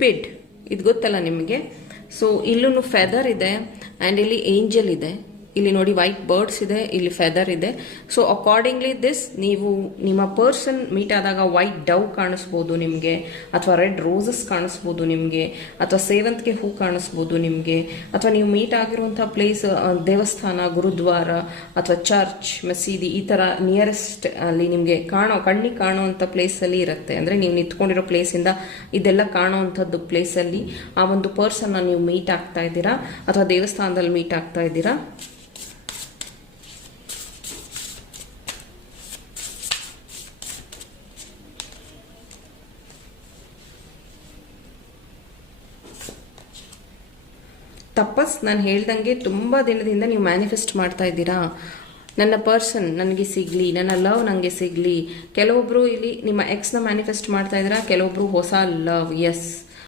Cupid, ಇದು ಗೊತ್ತಲ್ಲ ನಿಮಗೆ. ಸೊ ಇಲ್ಲೂ ಫೆದರ್ ಇದೆ ಆ್ಯಂಡ್ ಇಲ್ಲಿ ಏಂಜಲ್ ಇದೆ. ಇಲ್ಲಿ ನೋಡಿ ವೈಟ್ ಬರ್ಡ್ಸ್ ಇದೆ, ಇಲ್ಲಿ ಫೆದರ್ ಇದೆ. ಸೊ ಅಕಾರ್ಡಿಂಗ್ಲಿ ದಿಸ್ ನೀವು ನಿಮ್ಮ ಪರ್ಸನ್ ಮೀಟ್ ಆದಾಗ ವೈಟ್ ಡವ್ ಕಾಣಿಸ್ಬೋದು ನಿಮಗೆ, ಅಥವಾ ರೆಡ್ ರೋಸಸ್ ಕಾಣಿಸ್ಬೋದು ನಿಮಗೆ, ಅಥವಾ ಸೇವಂತಿಗೆ ಹೂ ಕಾಣಿಸ್ಬೋದು ನಿಮಗೆ, ಅಥವಾ ನೀವು ಮೀಟ್ ಆಗಿರುವಂತಹ ಪ್ಲೇಸ್ ದೇವಸ್ಥಾನ, ಗುರುದ್ವಾರ ಅಥವಾ ಚರ್ಚ್, ಮಸೀದಿ, ಈ ತರ ನಿಯರೆಸ್ಟ್ ಅಲ್ಲಿ ನಿಮಗೆ ಕಣ್ಣಿಗೆ ಕಾಣುವಂಥ ಪ್ಲೇಸಲ್ಲಿ ಇರುತ್ತೆ. ಅಂದರೆ ನೀವು ನಿಂತ್ಕೊಂಡಿರೋ ಪ್ಲೇಸಿಂದ ಇದೆಲ್ಲ ಕಾಣುವಂಥದ್ದು ಪ್ಲೇಸಲ್ಲಿ ಆ ಒಂದು ಪರ್ಸನ್ನ ನೀವು ಮೀಟ್ ಆಗ್ತಾ ಇದ್ದೀರಾ, ಅಥವಾ ದೇವಸ್ಥಾನದಲ್ಲಿ ಮೀಟ್ ಆಗ್ತಾ ಇದ್ದೀರಾ. ತಪಸ್ ನಾನು ಹೇಳ್ದಂಗೆ ತುಂಬ ದಿನದಿಂದ ನೀವು ಮ್ಯಾನಿಫೆಸ್ಟ್ ಮಾಡ್ತಾ ಇದ್ದೀರಾ, ನನ್ನ ಪರ್ಸನ್ ನನಗೆ ಸಿಗಲಿ, ನನ್ನ ಲವ್ ನನಗೆ ಸಿಗಲಿ. ಕೆಲವೊಬ್ರು ಇಲ್ಲಿ ನಿಮ್ಮ ಎಕ್ಸ್ನ ಮ್ಯಾನಿಫೆಸ್ಟ್ ಮಾಡ್ತಾ ಇದ್ದೀರಾ, ಕೆಲವೊಬ್ರು ಹೊಸ ಲವ್. ಎಸ್,